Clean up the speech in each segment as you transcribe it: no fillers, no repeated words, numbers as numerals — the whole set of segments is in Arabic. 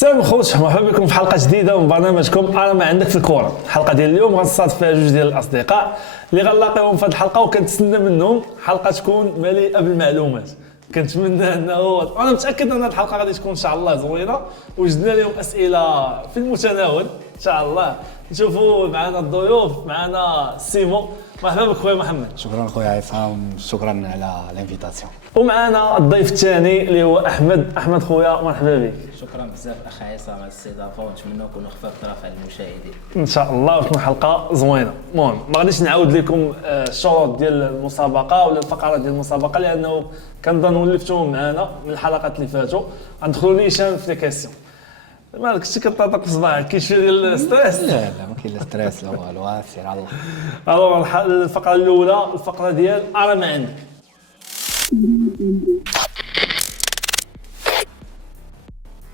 السلام خوت، مرحبا بكم في حلقه جديده من برنامجكم انا ما عندك في الكره. الحلقه ديال اليوم غنصادف فيها جوج ديال الاصدقاء اللي غنلاقيهم في هذه الحلقه، وكنتسنى منهم حلقه تكون مليئه بالمعلومات. كنتمنى انه انا متاكد ان هذه الحلقه غادي تكون ان شاء الله زوينه، وجدنا لهم اسئله في المتناول ان شاء الله. نشوفوا معنا الضيوف، معنا سيمو. مرحبا بك خويا محمد. شكرا خويا عصام، شكرا على الانفيتاسيون. ومعنا الضيف الثاني اللي هو احمد خويا، مرحبا بك. شكرا بزاف اخ عصام على الاستضافه، ونتمنى نكونوا خفاف الطرف على المشاهدين ان شاء الله، وتكون حلقه زوينه. المهم ما غاديش نعاود لكم الشروط ديال المسابقه ولا الفقرات ديال المسابقه، لانه كنظن ولفتوهم معنا من الحلقات اللي فاتوا. غندخلوا نيشان في لي كيسيون. مالك شتي كطاطق في صباعك، كاين شويه ديال الستريس؟ لا ما كاين لا ستريس لا والو، سير على الله. الوغ الفقره الاولى، الفقره ديال انا ما عندك.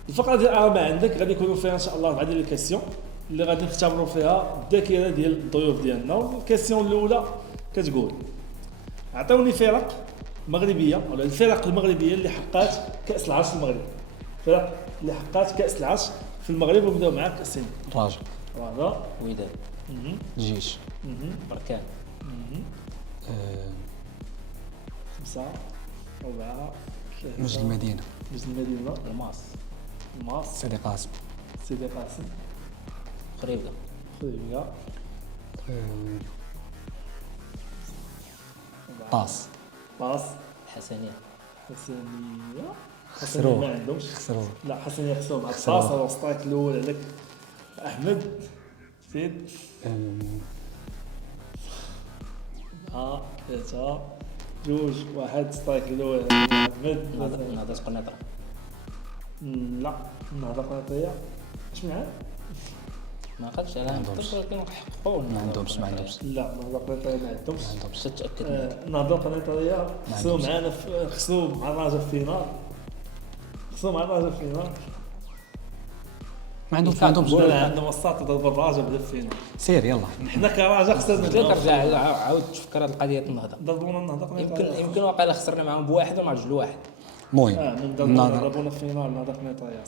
الفقره ديال انا ما عندك غادي يكونوا فيها ان شاء الله بعض لي كيسيون اللي غادي نختبروا فيها الذاكره ديال الضيوف ديالنا. الكيسيون الاولى كتقول: عطوني فرق مغربيه ولا الفرق المغربيه اللي حققت كاس العرش في المغرب. فرق اللي حققت كاس العرش في المغرب. ونبداو معاك سين. راجل، وداد، جيش، بركان، 5 4 نجد المدينة، جوج المدينه، الماس، سيدي قاسم، سيدي قاسم، خريبكا، خريبكا، طاس، باص، الحسنيه، حسنيه. خسروه. ما عندهمش. خسروه. لا حسنيه خسروه مع خسروه. الطاس. الوسطاك الاول عليك احمد. زيد. 3 2 1. سترايك الاول احمد. نهضه قنيطره، لا النهضه قنيطريه اش معاه؟ ما قدش على كانوا كيحققوا ما عندهمش. لا النهضه قنيطريه ما عندهمش. باش تتاكد. النهضه القنيطريه خسروا معانا خسروا مع الرجاء في الفينال. ما عندهمش. ولا عندهم وسط ضرب الرجاء بدا في الفينال. سير يلا. حنا كرجاء خسرنا. ترجع عاود تفكر هذه القضيه النهضه. ضربونا النهضه قنيطريه. يمكن واقيلا خسرنا معاهم بواحد وما رجلوا واحد. المهم من ضربونا في الفينال النهضه قنيطريه.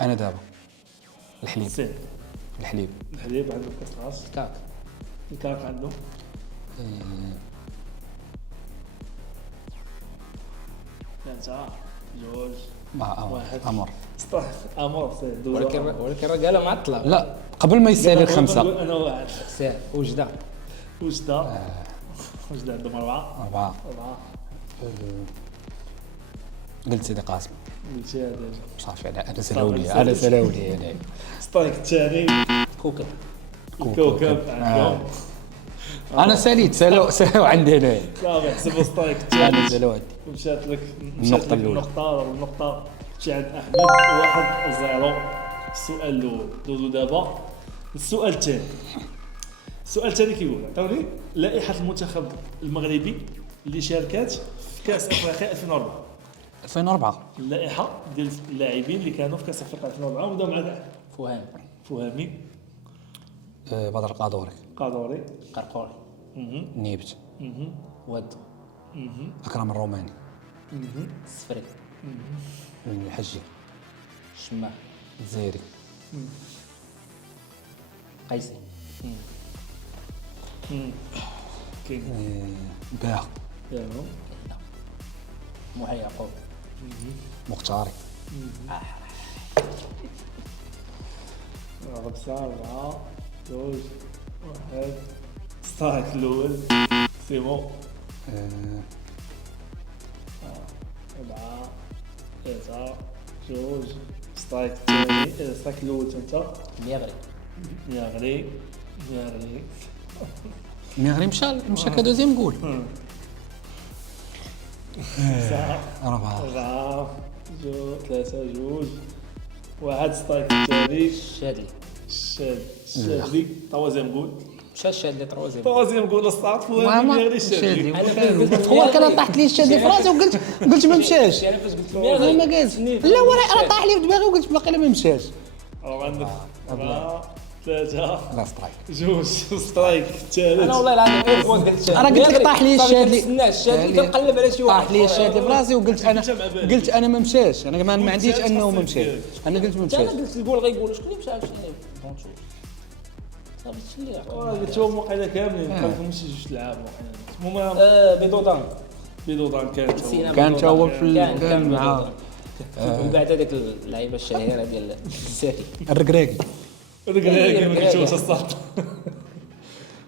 انا دابا الحليب. سين الحليب، الحليب عندهم كاس العرش. كاك، الكاك عندهم. 3 2 مع واحد. امر. امور سي ولكن رجاله معطله. لا قبل ما يسالي الخمسة. انا واحد. سير وجده، وجده عندهم 4. 4. قلت سيدي قاسم قلتي هذا صافي. انا سلاولي انا. سترايك الثاني كوكب، الكوكب عندهم. انا سالوا عندي انا. صافي حسبوا سترايك انا الثالث. سالوا عندي. مشات لك النقطة الأولى. النقطة مشي عند أحمد 1-0. السؤال الأول. ندوزو دابا السؤال الثاني. السؤال الثاني كيقول: عطوني لائحة المنتخب المغربي اللي شاركات في كأس أفريقيا 2004. 2004. اللائحة ديال اللاعبين اللي كانوا في كأس أفريقيا 2004. ونبداو معك فهام، فهامي، بدر القادوري، قادوري، قرقوري، نيبت، ود، اكرم الروماني، السفري، الحجي، الشماع، الزيري، قيسي، كاين باع، يالو، محي يعقوب، مختاري. 5 4 2 1. سترايك الأول سيمو. 4 3 2. سترايك الثاني. سترايك الأول أنت. ميغري، ميغري. ميغري مشى كدوزيام جول. 4 4 3 2 1. سترايك الثاني. الشادلي، الشادلي طوازيام جول. مشى الشادلي تروازيام. طوازيام جول ستارت فهمي ميغري الشادلي. هو كان طاحت لي الشادي في راسي وقلت ما مشاش. يعني فاش قلت ما قالش لا، راه طاح لي في دماغي وقلت باقي لا ما مشاش. عندك 4 ثلاثة لا سترايك. جوج سترايك الثالث. انا والله العظيم غير بغيت قلت انا قلت لك طاح لي الشاد لي الشاد كنقلب على شي واحد طاح لي الشاد في راسي وقلت انا ما مشاش. انا ما عنديش انه ما مشاش. انا قلت ما انا مشاش. قلت نقول غيقولوا شكون اللي مشى شكون اللي بونشو صافي شتي اللي قلت لهم وقيلا كاملين قال لكم شي جوج لعاب المهم بيضودان بيضودان كانت كان تا هو في كان مع من بعد هذيك اللعيبه الشهيره ديال الساكي الركراكي. ركراكي ما كنتش واش الصاط.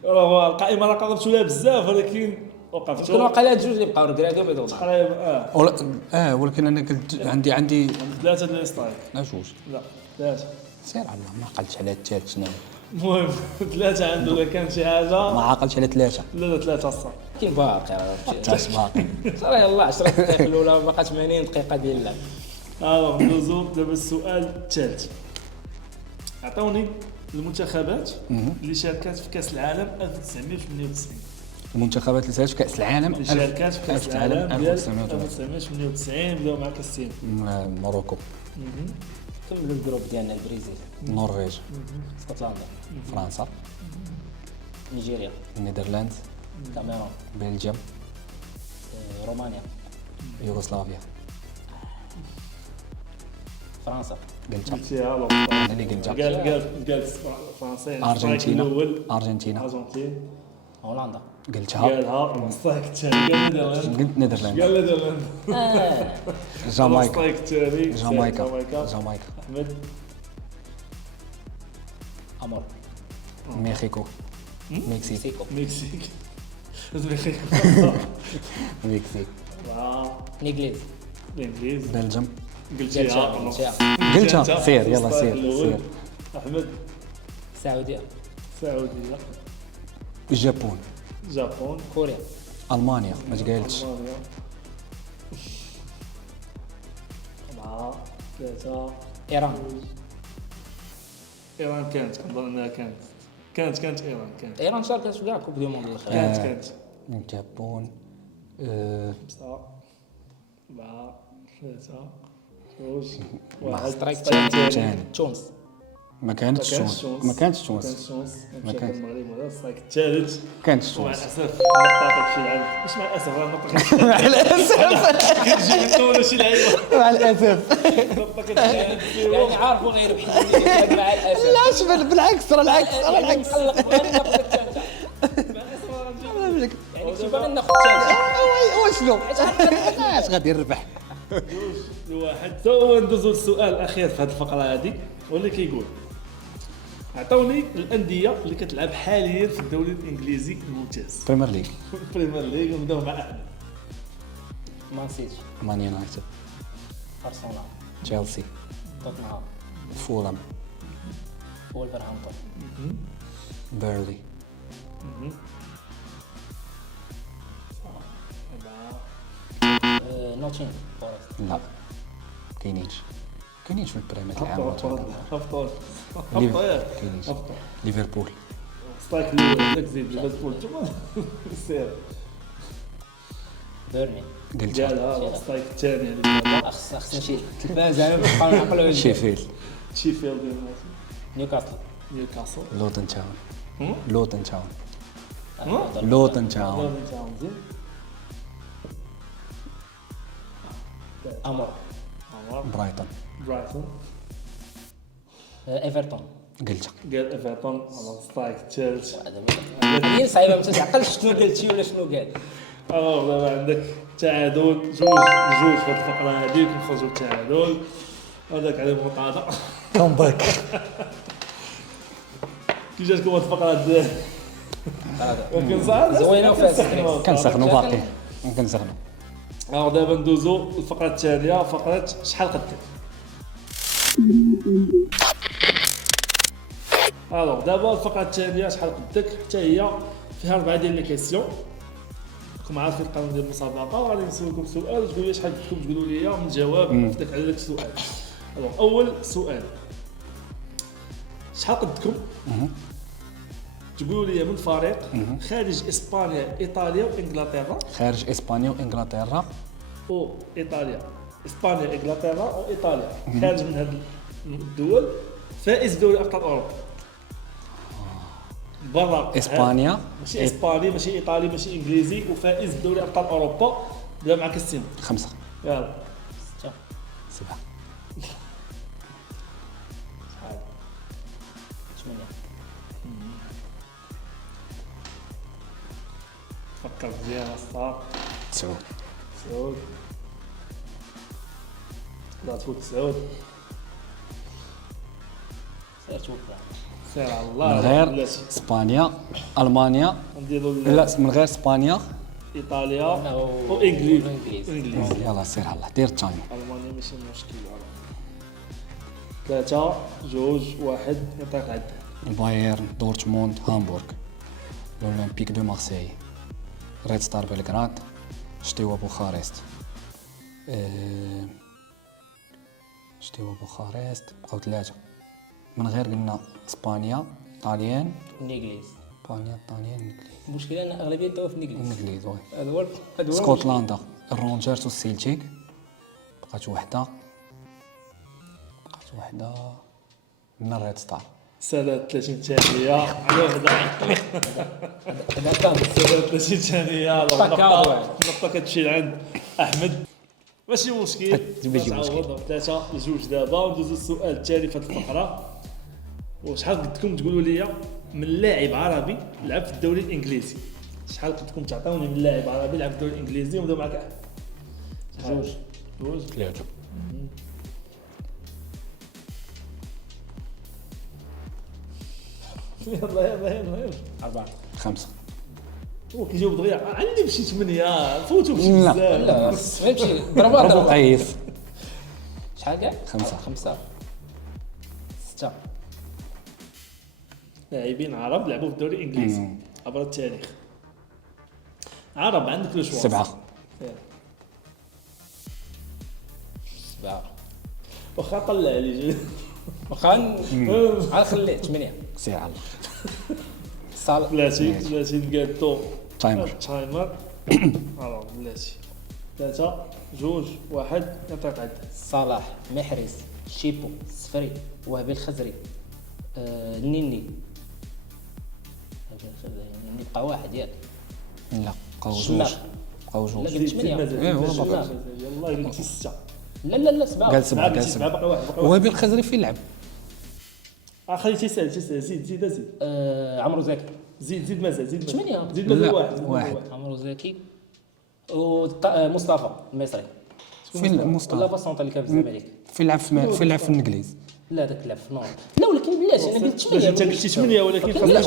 راه القائمه راه قربت لها بزاف ولكن وقفت كانوا واقيلا جوج اللي بقاو ركراكي وبيضودان تقريبا ولكن انا قلت عندي ثلاثة ديال سترايك لا جوج. لا ثلاثة سير على ما عقلتش على الثالث شنو. المهم ثلاثة عنده الا كان شي حاجة ما عقلتش على ثلاثه. لا ثلاثة الصح كاين باقي تاس باقي. صراحه يلاه 10 دقائق الاولى باقا 80 دقيقه ديال اللعب. ندوزو دابا السؤال الثالث. عطوني المنتخبات اللي شاركت في كأس العالم 1998. المنتخبات اللي سالت في كاس العالم اللي شاركت في كأس العالم ديال 1998. 1998 بداو مع كاستين. موروكو، كملوا الجروب ديالنا البرازيل، النرويج، اسكتلندا، فرنسا، نيجيريا، النيدرلاند، كاميرون، بلجيم، رومانيا، يوغوسلافيا. فرنسا، قلتها قلتيها انا اللي قلتها. قال فرنسا ارجنتينا، الاول ارجنتينا ارجنتين هولندا، قلتها. قالها سترايك الثاني قال نيدرلاند قلت نيدرلاند. قال نيدرلاند جامايكا، سترايك الثاني جامايكا، جامايكا، احمد امور، مكسيكو، مكسيك، مكسيكو، مكسيك المكسيك مكسيك، نيجليز، الانجليز بلجيم. قلتيها سير يلا سير. احمد السعوديه، السعوديه اليابان، جابون كوريا، المانيا ما تقالتش. المانيا 4 3 ايران، ايران كانت كنظن انها كانت ايران كانت ايران شاركت في كاع كوب دي موند الاخرى. كانت اليابان 5 4 3 2 1 سترايك ثاني. تونس، ما كانتش تونس، ما كانتش تونس، ما كانت. المغرب ولا الصايك الثالث كانتش مع تونس. الاسف النقطه تمشي لعند مش مع الاسف راه النقطه مع الاسف كنجي من شي لعيبه مع الاسف. النقطه كتمشي يعني عارفوا غير بحال مع الاسف لا شبل بالعكس، راه العكس، راه العكس. يعني شي باغي ناخذ الثالث وشنو اش غادي نربح. 1 تو ندوزو للسؤال الاخير في هذه الفقره هذه واللي كيقول عطوني الانديه اللي كتلعب حاليا في الدوري الانجليزي الممتاز بريمير ليغ. البريمير ليغ. نبداو مع احمد. مان سيتي، مان يونايتد، ارسنال، تشيلسي، توتنهام، فولام، وولفرهامبتون، بيرلي، نوتشين فورست، لا كاينينش في البريمير هبطوا كاينينش. ليفربول، سترايك الاول داك زيد ليفربول سير بيرني، قالها سترايك الثاني خص نمشي التلفاز انا باش نبقاو نعقلوا شيفيلد، شيفيلد نيوكاسل، نيوكاسل لوتن تاون، امور، برايتون. ايفرتون. قلتها. قال ايفرتون على سترايك الثالث. هذه صعيبه ما تعقلش شنو قلتي ولا شنو قال. دابا عندك تعادل جوج في هذه الفقره هذه كنخرجوا بالتعادل. هذاك على المقاطعه. كومباك. كي جاتكم هذه الفقره ديال زوينه وفازت. كنسخنوا باقي كنسخنوا. دابا ندوزو الفقره الثانيه فقره شحال قدك. دابا الفقره الثانيه شحال قدك حتى هي فيها 4 ديال لي كيسيون. راكم عارفين القانون ديال المسابقه وغادي نسولكم سؤال تقولوا لي شحال بدكم تقولوا لي من جواب على ذاك السؤال. اول سؤال شحال قدكم تقولوا لي من فريق خارج اسبانيا ايطاليا وانجلترا. خارج اسبانيا وانجلترا او ايطاليا. اسبانيا انجلترا او ايطاليا خارج من هذه الدول فائز دوري ابطال اوروبا. برا اسبانيا ماشي اسباني ماشي ايطالي ماشي انجليزي وفائز دوري ابطال اوروبا. بدا معك السن 5 يلا 6 7 8 فكر مزيان اصلا 9 سعود لا تفوت سعود سير توكل سير على من الله غير بلاتي اسبانيا المانيا نديرو لا من غير اسبانيا ايطاليا و- وانجليزي وإنجليزي. انجليزي يلا سير على دير الثاني المانيا ماشي مشكل 3 2 1 يعطيك عد البايرن دورتموند هامبورغ الاولمبيك دو مارسيي ريد ستار بلغراد شتيوا بوخارست شتيوا بوخارست بقاو 3 من غير قلنا اسبانيا طاليان الانجليز. اسبانيا طاليان انجليز المشكله ان اغلبيه دوا في الانجليز. انجليز وي هذا هو هذا هو اسكتلندا الرونجرز والسيلتيك بقات وحده من الريد ستار سنة 30 ثانية على وحدة هذا كان سنة 30 ثانية النقطة كتمشي لعند أحمد ماشي مشكل ماشي مشكل. 3-2 دابا وندوزو السؤال التالي في هذه الفقرة. وشحال قدكم تقولوا لي من لاعب عربي لعب في الدوري الإنجليزي؟ شحال قدكم تعطوني من لاعب عربي لعب في الدوري الإنجليزي؟ ونبداو معك أحمد. جوج 3 يلا 4 5 وكيجاوب دغيا عندي بشي 8 فوتوا بشي لا. بزاف. لا فهمتي ضربات ابو ضربات. قيس شحال كاع؟ 5 5 6 لاعبين عرب لعبوا في الدوري الانجليزي عبر التاريخ. عرب عندك لو شوا 7 7 واخا طلع لي واخا خليه 8 سير على صالح بلاتي نقادو تايمر تايمر الو بلاتي 3 2 1 يعطيك عد. صلاح محرز شيبو السفري وهبي الخزري النيني هبي الخزري النيني بقى واحد ياك لا بقاو الشماغ. جوج بقاو لا جوج قلت 8 إيه، هو مازال. باقي. يلا قلتي 6 لا 7 قال 7 قال سبعة 7 باقي واحد وهبي الخزري فين لعب اخي تيسال زيد عمرو زكي زيد مازال زيد 8. زيد مازال لا، واحد واحد. عمرو زكي ومصطفى المصري فين ولا مصطفى باسونطا اللي كان في الزمالك. فين لعب في الانجليز لا داك لعب في نور. لا ولكن بلاتي انا قلت 8 انت قلتي 8 ولكن لا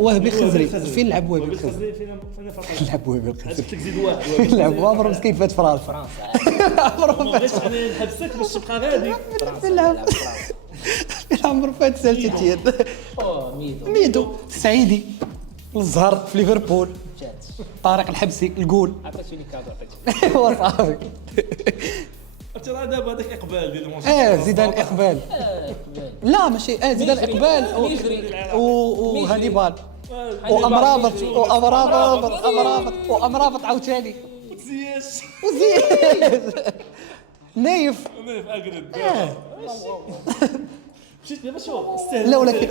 وهبي الخزري فين لعب وهبي الخزري الخزري فين فقط لعب وهبي الخزري قلت لك زيد واحد فين لعب عمره مسكين فات فرنسا فرنسا ما بغيتش انا نحبسك باش تبقى غادي. فين لعب فين عمره فات سالتي ميدو السعيدي الزهر في ليفربول جات طارق الحبسي الجول عطيتيني كادو عطيتيني هو صافي ترى دابا هذاك اقبال ديال الماتش زيدان اقبال لا ماشي زيدان اقبال وهانيبال وامرابط عاوتاني زياش وزيد نايف انا في اقرب مشيت دابا شوف لا ولكن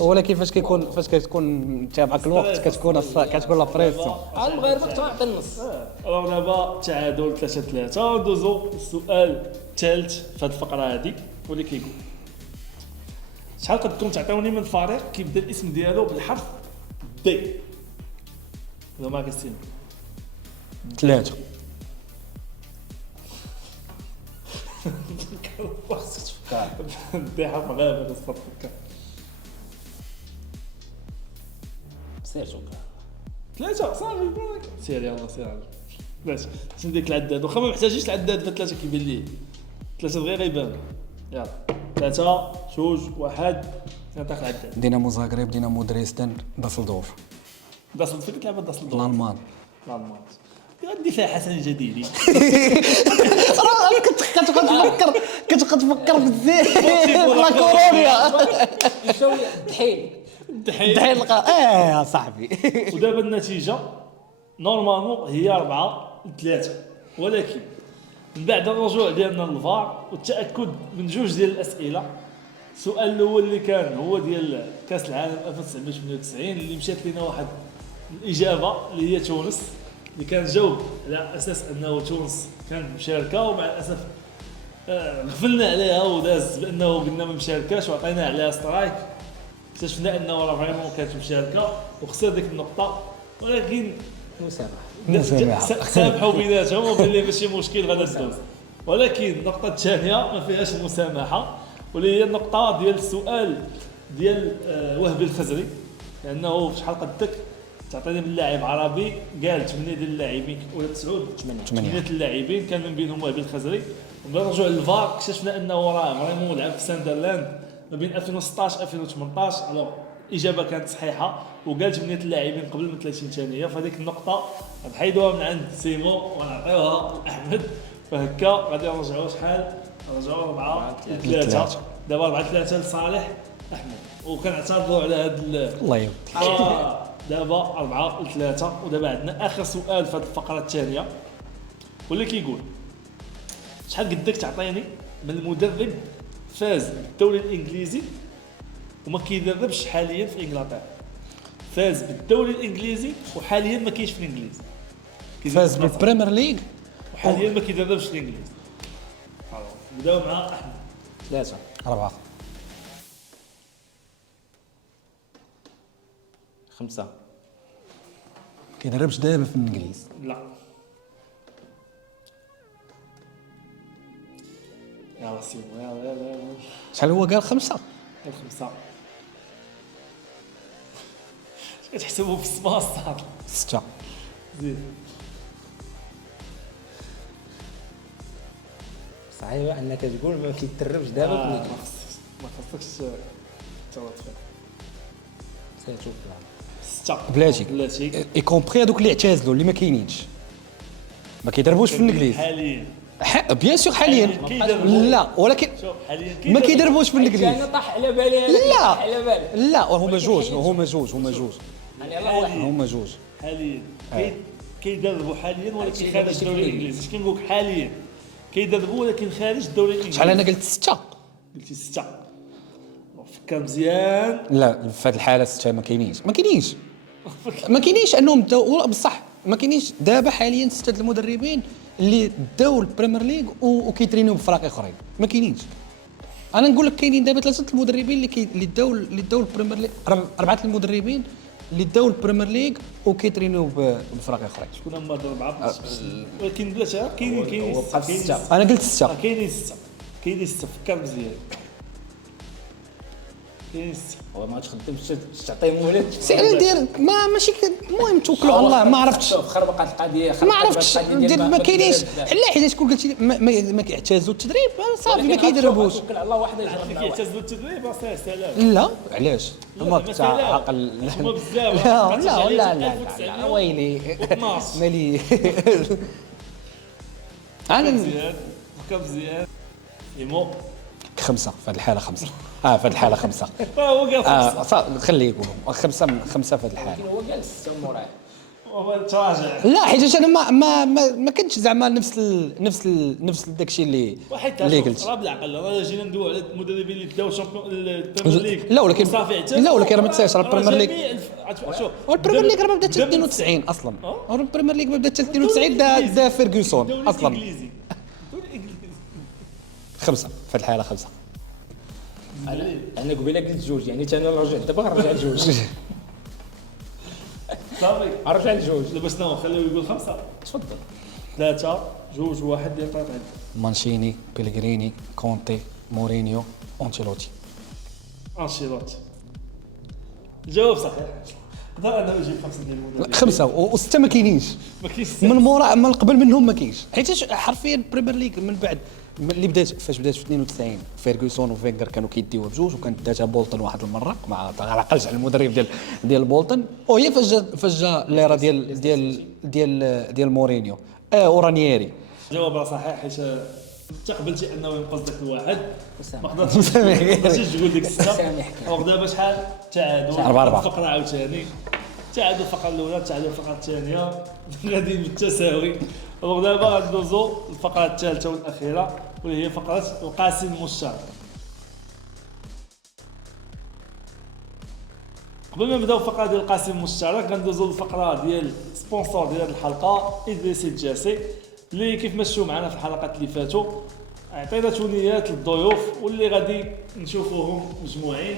ولكن فاش كتكون تابعك الوقت كتكون لا بريسيون المغاربه تعطي النص. راه دابا تعادل 3-3 ندوزو السؤال الثالث في هذه الفقره هذه واللي كيقول شحال قدكم تعطيوني من فريق كيبدا الاسم ديالو بالحرف بي؟ هذا ما كيستين 3 خصك تفكر. دي حرف غابه بس تفكر. سير شكرا 3 صافي سير يلا سير باش نديك العداد واخا ما محتاجيش العداد في 3 كيبان ليه 3 دغيا غيبان. يلا 3 2 1 نعطيك العداد. دينامو زاغريب دينامو دريسدن داسلدورف داصل فيك تلعب داصل الدور الالمان الالمان الدفاع حسن الجديدي. كتبقى تفكر بزاف لا كورونيا يسوي دحيل دحين لقى يا صاحبي ودابا النتيجه نورمالمون هي 4-3 ولكن من بعد الرجوع ديالنا للفار والتاكد من جوج ديال الاسئله السؤال الاول اللي كان هو ديال كاس العالم 1998 اللي مشات لنا واحد الاجابه اللي هي تونس، اللي كان جاوب على اساس انه تونس كانت مشاركه، ومع الاسف غفلنا عليها وداز بانه قلنا ما مشاركاش وعطينا عليها سترايك. اكتشفنا انه راه فريمون كانت مشاركه وخسر ديك النقطه، ولكن سامحوا بيناتهم وباللي ماشي مشكل غادا تدوز. ولكن النقطه الثانيه ما فيهاش المسامحه، واللي هي النقطه ديال السؤال ديال وهبي الخزري، لانه في شحال قدك تعطيني من لاعب عربي قال 8 ديال اللاعبين ولا 8 اللاعبين كان من بينهم وهبي الخزري. ومن رجوع للفار اكتشفنا انه راه فريمون لعب في ساندرلاند ما بين 2016 2018. الوغ الاجابه كانت صحيحه وقال 8 اللاعبين قبل من 30 ثانيه، فهذيك النقطه غنحيدوها من عند سيمو ونعطيوها لاحمد. فهكا غادي نرجعوا شحال، نرجعوا 4-3. دابا 4-3 لصالح احمد، وكنعترضوا على هذا الله يوديك. دابا 4-3. ودابا عندنا اخر سؤال في هذه الفقره الثانيه واللي كيقول شحال قدك تعطيني من المدرب فاز بالدوري الانجليزي وما كيدربش حاليا في انجلترا؟ فاز بالدوري الانجليزي وحاليا ما كاينش في الانجليز. فاز بالبريمير ليغ وحاليا ما كيدربش في الانجليز. نبداو مع احمد. 3 4 5 كيدربش دابا في الانجليز. لا يا راسيم يا شحال هو قال 5؟ 5. كتحسبوا في السما صار 6. زيد. صحيح انك تقول ما كيتدربش دابا في الانجليز. ما خصكش تغلط فيه. سيتشوف 6 بلاتي اي كومبري هذوك اللي اعتزلوا اللي ما كاينينش ما كيدربوش في الانجليز حاليا. بيان سور حاليا. لا ولكن شوف حاليا ما كيدربوش في الانجليز. انا طاح على بالي. لا على بالي. لا هما جوج هما جوج يعني الله واحد. هما جوج حاليا كيدربوا حاليا ولكن خارج الدوري الانجليزي. اش كنقول لك حاليا كيدربوا ولكن خارج الدوري الانجليزي. شحال انا قلت 6؟ قلتي 6. فكر مزيان. لا في هذه الحاله 6 ما كاينينش انهم بداو بصح ما كاينينش دابا حاليا 6 المدربين اللي داو البريمير ليغ وكيترينيو بفرق اخرين. ما كاينينش. انا نقول لك كاينين دابا 3 المدربين اللي داو البريمير ليغ، 4 المدربين اللي داو البريمير ليغ وكيترينيو بفرق اخرين. شكون هما 4 ولكن بلاتي كاينين انا قلت 6. كاينين 6 فكر مزيان. كاينين 6. هو ما تخدمش تعطيهم ولا سير دير ماشي المهم توكلوا على الله. ما عرفتش خربقات القضيه. ما عرفتش ما كاينينش. لا حيت شكون قلتي ما كيعتزوا التدريب صافي ما كيدربوش. توكل على الله واحد كيعتزلوا التدريب سلام. لا علاش هما كنت عاقل. هما بزاف. لا ويلي مالي. انا مزيان فكر مزيان. يمو 5 في هذه الحاله 5. في هذه الحاله 5. هو قال 5. خليه يقولوا 5 في هذه الحاله. هو قال 6 موراه. هو تراجع. لا حيت انا ما كنتش زعما نفس داكشي اللي قلت. راه بالعقل راه جينا ندويو على المدربين اللي داو شامبيون البريمير ليغ. لا ولكن راه ما تنساش راه البريمير ليغ. شوف البريمير ليغ راه ما بدات 92 اصلا. البريمير ليغ ما بدات 92 دا فيرغسون اصلا. 5 في هذه الحاله 5. انا قبيله قلت 2 يعني انا نرجع دابا غنرجع ل2. صافي ارجع ل2. دابا شنو خليه يقول 5. تفضل. 3 2 1 ديال طاط عندك. مانشيني بيلغريني كونتي مورينيو أنشيلوتي. الجواب صحيح. نقدر انا نجيب 5 ديال المدربين. 5 و6 ما كاينينش. من مورا من قبل منهم ما كاينش. حيت حرفيا البريمير ليغ من بعد اللي فاش بدات في 92 فيرغسون وفينغر كانوا كيديوها بجوج، وكانت داتها بولتون واحد المره ما عقلش على المدرب ديال بولتون. وهي فاش جا ليرا ديال مورينيو ورانييري. جواب راه صحيح حيت انت قبلتي انه ينقص داك الواحد ما مسامحني. قدرتش تقول ديك 6. دابا شحال تعادل 4-4. فقره عاوتاني تعادل الفقره الاولى تعادل الفقره الثانيه غادي بالتساوي. دابا غندوزو الفقره الثالثه والاخيره واللي هي فقره القاسم المشترك. قبل ما نبداو الفقره ديال القاسم المشترك غندوزو للفقره ديال سبونسور ديال هذه الحلقه ادريسي جاسي اللي كيف ما شفتوا معنا في الحلقات اللي فاتوا عطينا تونيات للضيوف واللي غادي نشوفوهم مجموعين.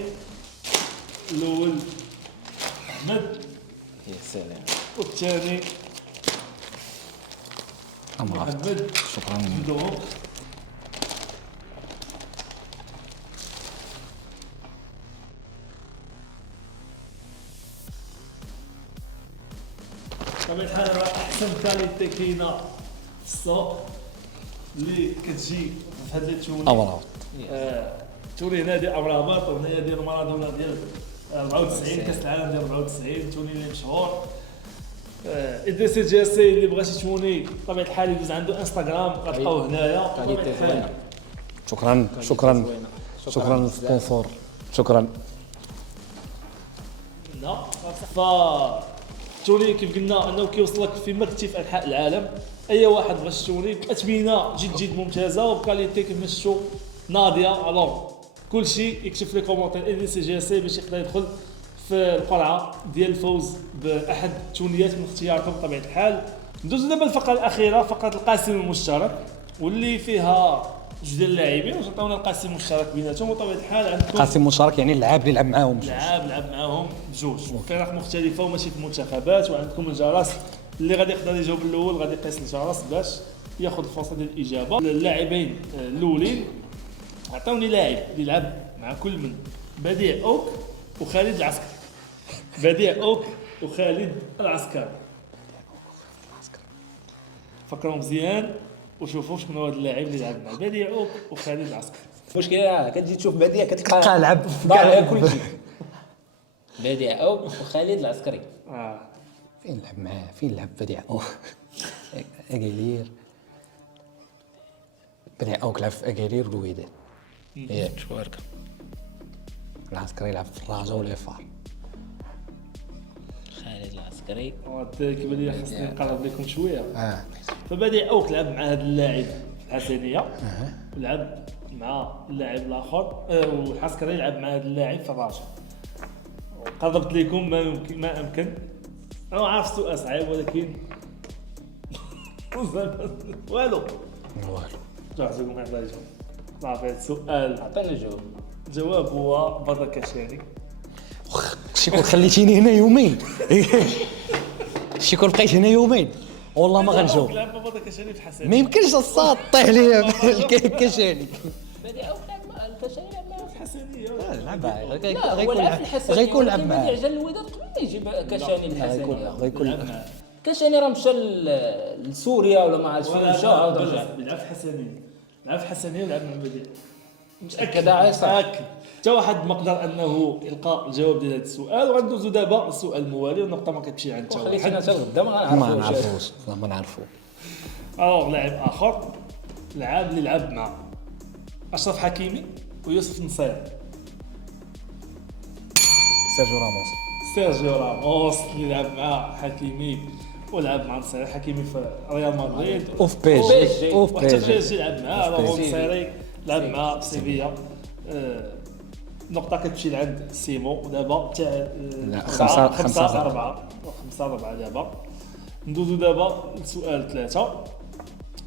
الاول احمد يا سلام. والثاني محمد. شكرا. نبداو. بطبيعة الحال راه احسن كاليتي كاينه في السوق اللي كتجي في هاد التوني. اولا التوني هنا ديال امرابط وهنايا ديال مارادونا ديال 94 كاس العالم ديال 94 توني اللي مشهور. ادريسي جاسي اللي بغى شي توني بطبيعة الحال يدوز عنده انستغرام غتلقاوه هنايا. كاليتي زوينه. شكرا للسبونسور. شكرا. لا ف التوني كيف قلنا انه كيوصلك في مختلف انحاء العالم. اي واحد بغى التوني باثمنه جد ممتازه وبكاليتي كيف ما شفتوا ناضيه. الوغ كلشي يكتب في لي كومونتير ادريسي جاسي باش يقدر يدخل في القرعه ديال الفوز باحد التونيات من اختياركم بطبيعه الحال. ندوزو دابا الفقره الاخيره فقره القاسم المشترك واللي فيها جوج ديال اللاعبين واش عطاونا القاسم المشترك بيناتهم. وطبيعه الحال عندكم قاسم مشترك يعني اللعاب اللي لعب معاهم لعب معاهم بجوج وفرق مختلفه وماشي في المنتخبات. وعندكم الجرس اللي غادي يقدر يجاوب الاول غادي يقيس الجرس باش ياخذ الفرصه ديال الاجابه. اللاعبين الاولين عطاوني لاعب اللي لعب مع كل من بديع اوك وخالد العسكري. بديع اوك وخالد العسكري. فكروا مزيان وشوفوا شكون هو هذا اللاعب اللي لعب مع بديع اوك وخالد العسكري. المشكله كتجي تشوف بديع كتلقى لعب ضايع كل شيء. بديع او وخالد العسكري. فين لعب معاه؟ فين لعب بديع اوك؟ اكيلير. بديع اوك لعب في اكيلير والوداد. ياك شواركه. العسكري يلعب في الرجاء ولا فار. خالد العسكري كيبان لي خصني نقرب لكم شويه. فبديع اوك لعب مع هذا اللاعب في الحسنيه ولعب مع اللاعب الاخر والعسكري لعب مع هذا اللاعب في الرجاء. قربت لكم ما امكن. انا عارف السؤال صعيب ولكن والو جاهزكم على الجواب. صافي هذا السؤال عطينا الجواب. الجواب هو بدر كشاني. شكون خليتيني هنا يومين. شكون بقيت هنا يومين والله ما غنجاوب. لعب بدر كشاني في الحسنيه. ما يمكنش الصاد طيح لي الكشاني. بديع او لعب مع الكشاني لعب معاه في الحسنيه. الحسنيه. غيكون لعب بديع معاه. جا الوداد قبل ما يجي كشاني الحسنيه. غيكون كشاني راه مشى لسوريا ولا ما عرفتش فين مشى عاود رجع. لعب في الحسنيه. لعب في الحسنيه ولعب مع بديع. متاكد عايصه. متاكد. حتى واحد مقدر انه يلقى الجواب ديال هذا السؤال. وغندوزو دابا السؤال الموالي والنقطه ما كتمشي عند حتى خليتينا واحد. حتى قدام ما نعرفوش ما نعرفو. الوغ لاعب اخر لعاب اللي لعب مع اشرف حكيمي ويوسف نصير. سيرجيو راموس اللي لعب مع حكيمي ولعب مع نصيري. حكيمي في ريال مدريد اوف بيجي وحتى في بيجي لعب معاه. راموس نصيري لعب مع سيفيا. نقطة كتمشي لعند سيمو. ودابا تاع 5-4 دابا. ندوزو دابا لسؤال 3.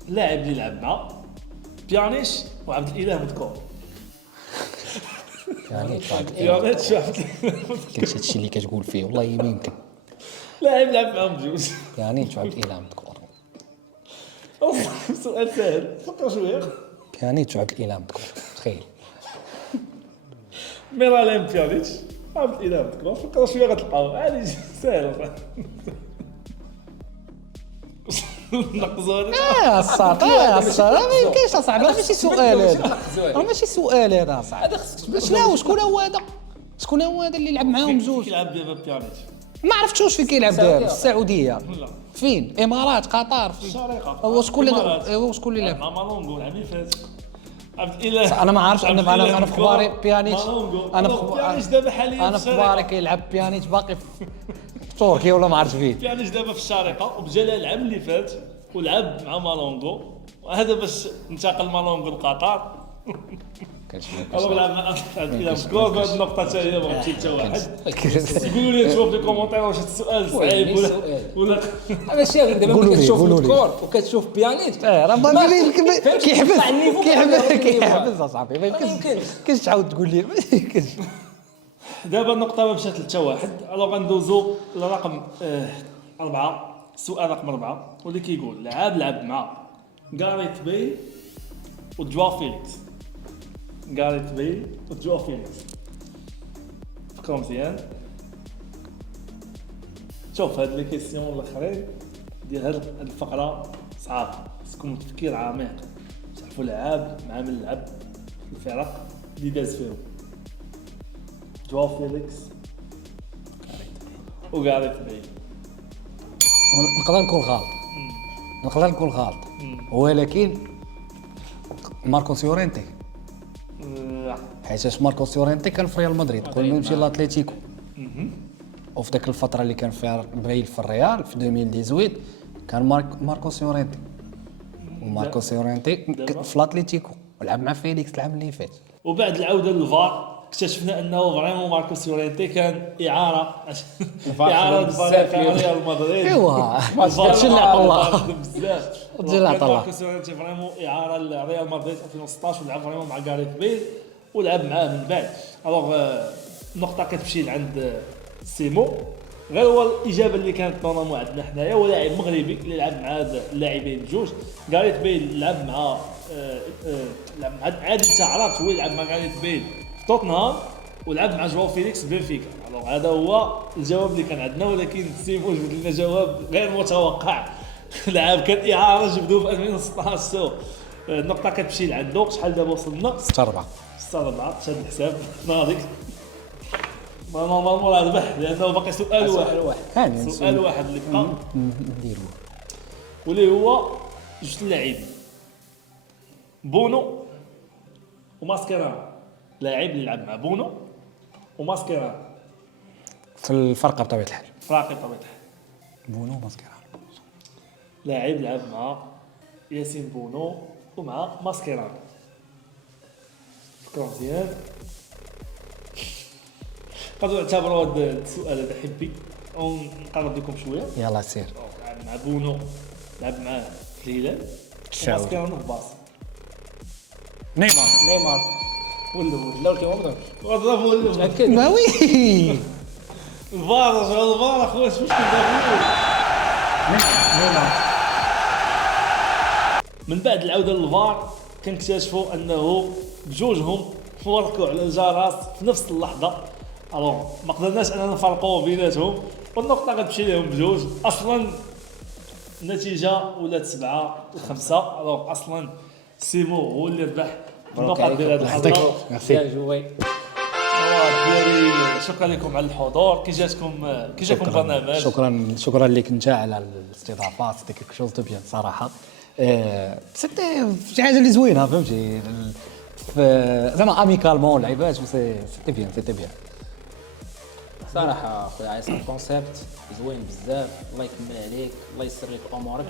اللاعب اللي لعب مع بيانيش وعبد الاله مذكور. بيانيش وعبد كاين هادشي اللي كتقول فيه والله ما يمكن. لاعب لعب معهم بجوج. بيانيش وعبد الاله مذكور. سؤال سهل فكر شويه. بيانيش وعبد الاله مذكور تخيل. ميرالين بيانيتش عبد الاله مذكور. فكر شويه غتلقاو عادي سهل. نقصوا هذا. الصاد ما يمكنش اصاحبي. راه ماشي سؤال هذا. راه ماشي سؤال هذا صاحبي. شنو شكون هو هذا؟ شكون هو هذا اللي لعب معاهم بجوج؟ كيلعب دابا بيانيتش. ما عرفتوش فين كيلعب دابا. السعوديه. لا فين؟ امارات قطر. الشارقه. هو شكون اللي لعب؟ مع مالونغو العام اللي فات. عبد الاله. انا ما عارفش. انا في اخباري بيانيتش. بيانيتش دابا حاليا انا في اخباري كيلعب بيانيتش باقي في تركيا ولا ما عرفت فين. بيانيتش دابا في الشارقه وبجلال العام اللي فات ولعب مع مالونغو. وهذا باش انتقل مالونغو لقطر. كانش والله بلا الى مشكور بهذه النقطه حتى هي بغيت حتى واحد يقولوا لي تشوف في الكومونتير واش هذا السؤال صعيب ولا ماشي غير دابا ملي كتشوف الكور وكتشوف بيانيت راه ما كيحبس اصاحبي ما يمكنش تعاود تقول لي ما يمكنش. دابا النقطه مشات ل 1. الوغ غندوزو لرقم 4. السؤال رقم 4 واللي كيقول لعب مع غاريث بيل وجواو فيليكس. غاريث بيل وجواو فيليكس فكروا مزيان. شوف هاد لي كيسيون الاخرين ديال هاد الفقره صعاب، خصكم تفكير عميق، تعرفوا لعاب مع من لعب في الفرق اللي داز فيهم. جواو فيليكس وغاريث بيل. نقدر نكون غلط ولكن ماركوس يورينتي، حيت ماركوس يورينتي كان في ريال مدريد قبل ما يمشي لاتليتيكو، وفي ذاك الفتره اللي كان فيها بيل في الريال في 2018 كان ماركوس يورينتي، وماركوس يورينتي في لاتليتيكو ولعب مع فيليكس العام اللي فات. وبعد العوده للفار اكتشفنا انه فريمون ماركوس يورينتي كان اعاره ريال مدريد. ايوا تجلى الله بزاف تجلى الله. ماركوس يورينتي فريمون اعاره لريال مدريد 2016 ولعب فريمون مع غاريث بيل ولعب معاه من بعد. الوغ النقطه كتمشي لعند سيمو. غير هو الاجابه اللي كانت نورمالمون عندنا حنايا هو لاعب مغربي اللي لعب مع هاد اللاعبين بجوج. غاريث بيل لعب مع عادل تعرف هو يلعب مع غاريث بيل في توتنهام ولعب مع جواو فيليكس في بنفيكا. هذا هو الجواب اللي كان عندنا، ولكن سيمو جبد لنا جواب غير متوقع. لعب كان اعاره جبدوه في 2016. النقطه كتمشي لعندو. شحال دابا وصلنا؟ 6-4 6-4 شاد الحساب ناضي. ما نورمالمون ربح لانه باقي سؤال واحد. سؤال واحد اللي بقى نديرو واللي هو جوج اللاعبين بونو وماسكيران. لاعب اللي لعب مع بونو وماسكيران في الفرقه بطبيعه الحال. فراقي طبيعي الحال. بونو ماسكيرا لاعب لعب مع ياسين بونو ومع ماسكيران. فكروا مزيان. قدروا نعتبروا هذا السؤال هذا حبي ونقرب لكم شويه. يلا سير. لعب مع بونو لعب معاه في الهلال وماسكيران في باص. نيمار ولا كيما مضرب وضربوا متاكد ما وي الفار اخويا شنو من بعد العوده للفار كنكتشفوا انه بجوجهم فرقوا على الجرس في نفس اللحظه. الوغ ما قدرناش اننا نفرقوا بيناتهم والنقطه غتمشي لهم بجوج. اصلا النتيجه ولات 7-5. الوغ اصلا سيمو هو اللي ربح النقط ديال هذه الحلقه. يا جوي. الدراري شكرا لكم على الحضور. كي جاكم برنامج؟ شكرا لك انت على الاستضافه. سيتي كيك شوز دو بيان صراحه. سيتي شي حاجه اللي زوينه فهمتي زعما اميكالمون لعيبات سيتي بيان صراحه خويا عايز الكونسيبت زوين بزاف. الله يكمل عليك، الله يسر لك امورك.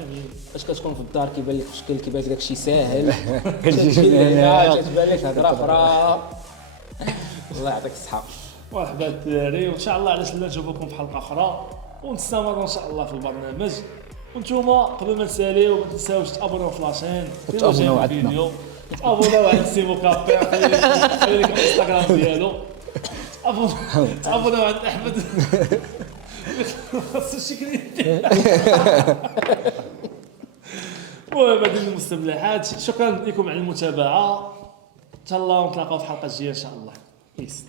فاش كتكون في الدار كيبان لك في الشكل كيبان لك داكشي ساهل كتبان لك هضره اخرى. الله يعطيك الصحه. مرحبا الدراري وان شاء الله علاش لا نشوفكم في حلقه اخرى ونستمروا ان شاء الله في البرنامج. وانتوما قبل ما نساليو ما تنساوش تابوناو في لاشين وتابوناو عندنا. تابوناو على سيمو كابي خلي لكم الانستغرام ديالو. تابوناو عند احمد خاصو شكري. المهم هذه المستملحات. شكرا لكم على المتابعه. ان شاء الله نتلاقاو في حلقه جايه ان شاء الله. بيس.